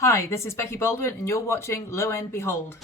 Hi, this is Becky Baldwin and you're watching Lo and Behold.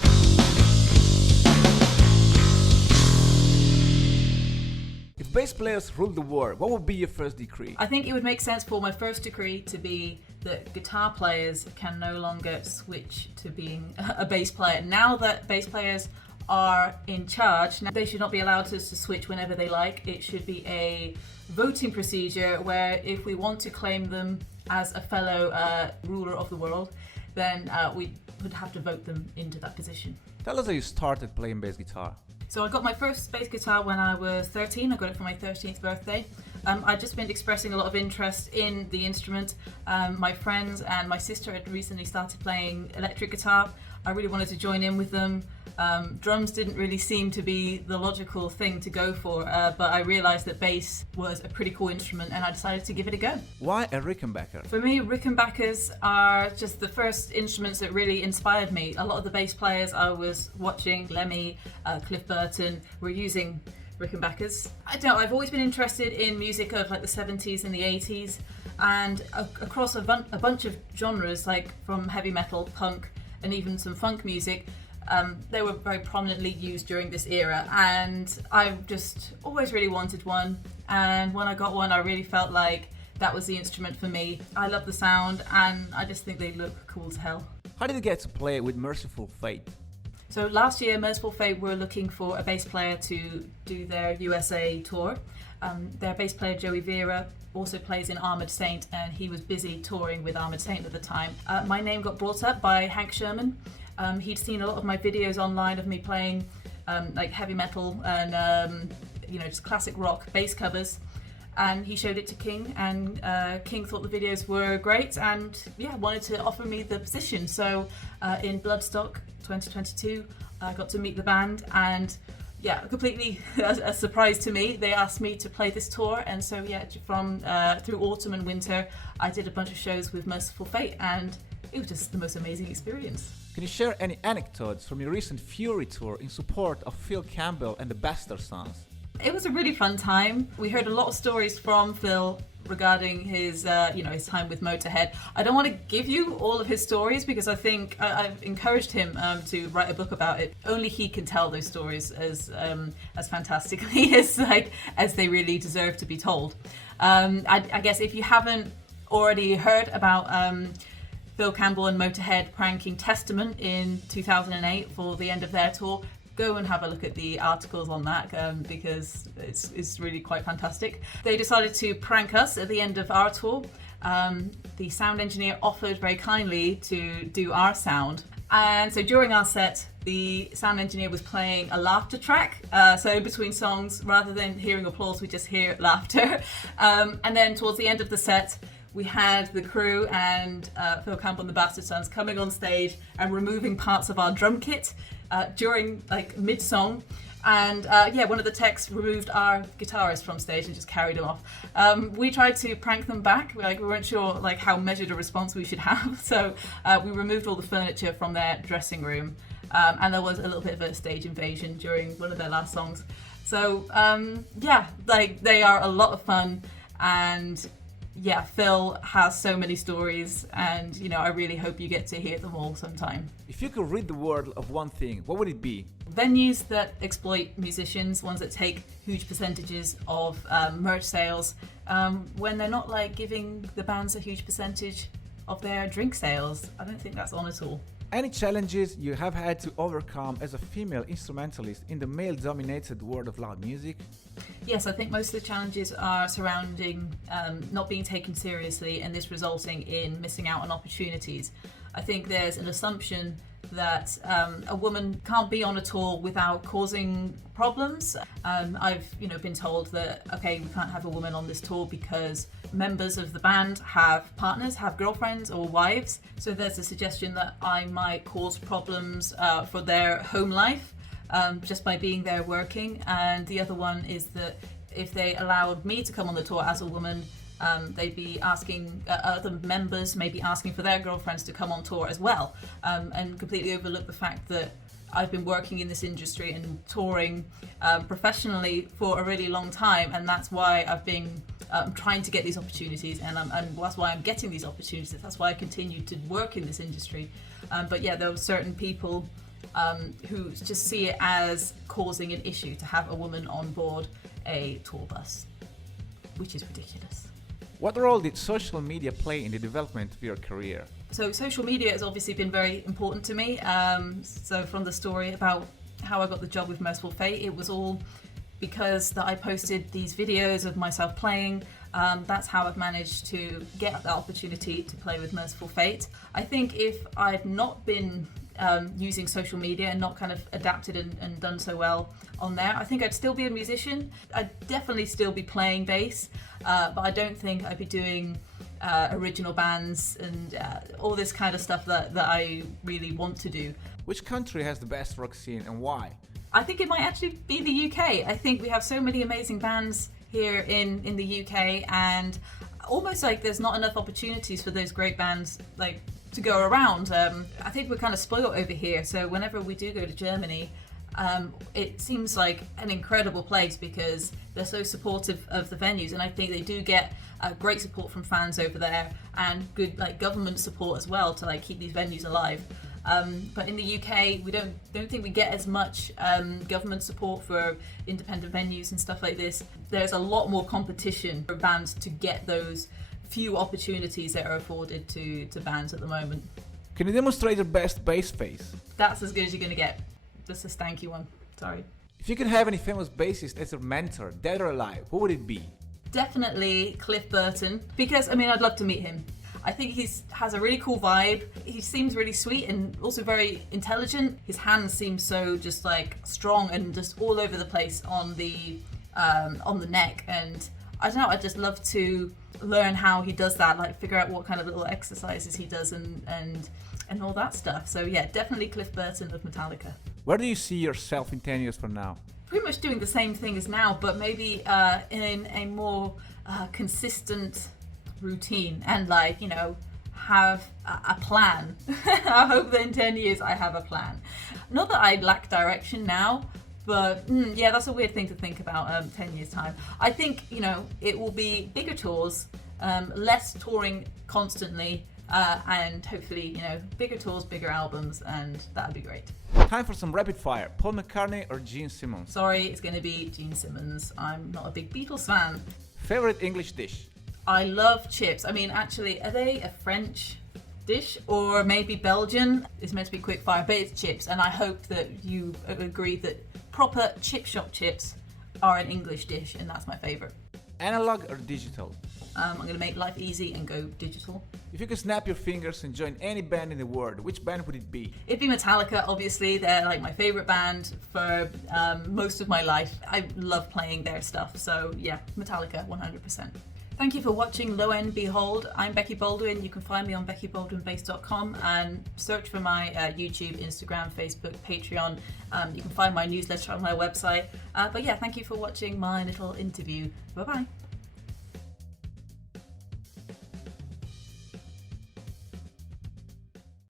If bass players ruled the world, what would be your first decree? I think it would make sense for my first decree to be that guitar players can no longer switch to being a bass player. Now that bass players are in charge, now they should not be allowed to switch whenever they like. It should be a voting procedure where if we want to claim them as a fellow ruler of the world, then we would have to vote them into that position. Tell us how you started playing bass guitar. So I got my first bass guitar when I was 13. I got it for my 13th birthday. I'd just been expressing a lot of interest in the instrument. My friends and my sister had recently started playing electric guitar. I really wanted to join in with them. Drums didn't really seem to be the logical thing to go for, but I realised that bass was a pretty cool instrument and I decided to give it a go. Why a Rickenbacker? For me, Rickenbackers are just the first instruments that really inspired me. A lot of the bass players I was watching, Lemmy, Cliff Burton, were using Rickenbackers. I don't know, I've always been interested in music of like the 70s and the 80s, and across a bunch of genres, like from heavy metal, punk, and even some funk music. They were very prominently used during this era, and I've just always really wanted one, and when I got one I really felt like that was the instrument for me. I love the sound and I just think they look cool as hell. How did you get to play with Merciful Fate? So last year Merciful Fate were looking for a bass player to do their USA tour. Their bass player Joey Vera also plays in Armored Saint, and he was busy touring with Armored Saint at the time. My name got brought up by Hank Sherman. He'd seen a lot of my videos online of me playing like heavy metal and just classic rock bass covers, and he showed it to King, and King thought the videos were great and wanted to offer me the position. So in Bloodstock 2022 I got to meet the band, and completely a surprise to me, they asked me to play this tour, and so from through autumn and winter I did a bunch of shows with Merciful Fate, and it was just the most amazing experience. Can you share any anecdotes from your recent Fury tour in support of Phil Campbell and the Bastard Sons? It was a really fun time. We heard a lot of stories from Phil regarding his his time with Motorhead. I don't want to give you all of his stories because I think I've encouraged him to write a book about it. Only he can tell those stories as fantastically as they really deserve to be told. I guess if you haven't already heard about Phil Campbell and Motorhead pranking Testament in 2008 for the end of their tour, go and have a look at the articles on that because it's really quite fantastic. They decided to prank us at the end of our tour. The sound engineer offered very kindly to do our sound, and so during our set the sound engineer was playing a laughter track, so in between songs, rather than hearing applause we just hear laughter, and then towards the end of the set we had the crew and Phil Campbell and the Bastard Sons coming on stage and removing parts of our drum kit during mid-song, and one of the techs removed our guitarist from stage and just carried him off. We tried to prank them back, we weren't sure how measured a response we should have, so we removed all the furniture from their dressing room, and there was a little bit of a stage invasion during one of their last songs. So they are a lot of fun, and Phil has so many stories, and I really hope you get to hear them all sometime. If you could rid the world of one thing, what would it be? Venues that exploit musicians, ones that take huge percentages of merch sales, when they're not giving the bands a huge percentage of their drink sales. I don't think that's on at all. Any challenges you have had to overcome as a female instrumentalist in the male-dominated world of loud music? Yes, I think most of the challenges are surrounding not being taken seriously, and this resulting in missing out on opportunities. I think there's an assumption that a woman can't be on a tour without causing problems. I've been told that we can't have a woman on this tour because members of the band have partners, have girlfriends or wives, so there's a suggestion that I might cause problems for their home life just by being there working. And the other one is that if they allowed me to come on the tour as a woman, they'd be asking other members, maybe asking for their girlfriends to come on tour as well, and completely overlook the fact that I've been working in this industry and touring professionally for a really long time, and that's why I've been trying to get these opportunities, and that's why I'm getting these opportunities. That's why I continue to work in this industry. But yeah, there are certain people who just see it as causing an issue to have a woman on board a tour bus, which is ridiculous. What role did social media play in the development of your career? So social media has obviously been very important to me. So from the story about how I got the job with Merciful Fate, it was all because that I posted these videos of myself playing. That's how I've managed to get the opportunity to play with Merciful Fate. I think if I'd not been using social media and not kind of adapted and done so well on there, I think I'd still be a musician. I'd definitely still be playing bass, but I don't think I'd be doing original bands and all this kind of stuff that I really want to do. Which country has the best rock scene and why? I think it might actually be the UK. I think we have so many amazing bands here in the UK, and almost like there's not enough opportunities for those great bands like to go around. I think we're kind of spoiled over here, so whenever we do go to Germany, it seems like an incredible place because they're so supportive of the venues, and I think they do get great support from fans over there and good like government support as well to like keep these venues alive. But in the UK, we don't think we get as much government support for independent venues and stuff like this. There's a lot more competition for bands to get those few opportunities that are afforded to bands at the moment. Can you demonstrate your best bass face? That's as good as you're going to get. Just a stanky one. Sorry. If you could have any famous bassist as your mentor, dead or alive, who would it be? Definitely Cliff Burton, because I mean I'd love to meet him. I think he has a really cool vibe. He seems really sweet and also very intelligent. His hands seem so just like strong and just all over the place on the neck. And I don't know, I'd just love to learn how he does that, like figure out what kind of little exercises he does and all that stuff. So yeah, definitely Cliff Burton of Metallica. Where do you see yourself in 10 years from now? Pretty much doing the same thing as now, but maybe in a more consistent routine and like, you know, have a plan. I hope that in 10 years I have a plan. Not that I lack direction now, but yeah, that's a weird thing to think about 10 years time. I think, you know, it will be bigger tours, less touring constantly, and hopefully, you know, bigger tours, bigger albums, and that'd be great. Time for some rapid fire. Paul McCartney or Gene Simmons? Sorry, it's going to be Gene Simmons. I'm not a big Beatles fan. Favorite English dish? I love chips. I mean, actually, are they a French dish or maybe Belgian? It's meant to be quick fire, but it's chips. And I hope that you agree that proper chip shop chips are an English dish, and that's my favorite. Analog or digital? I'm going to make life easy and go digital. If you could snap your fingers and join any band in the world, which band would it be? It'd be Metallica, obviously. They're like my favorite band for most of my life. I love playing their stuff. So yeah, Metallica, 100%. Thank you for watching Low End Behold. I'm Becky Baldwin. You can find me on beckybaldwinbass.com and search for my YouTube, Instagram, Facebook, Patreon. You can find my newsletter on my website. But yeah, thank you for watching my little interview. Bye-bye.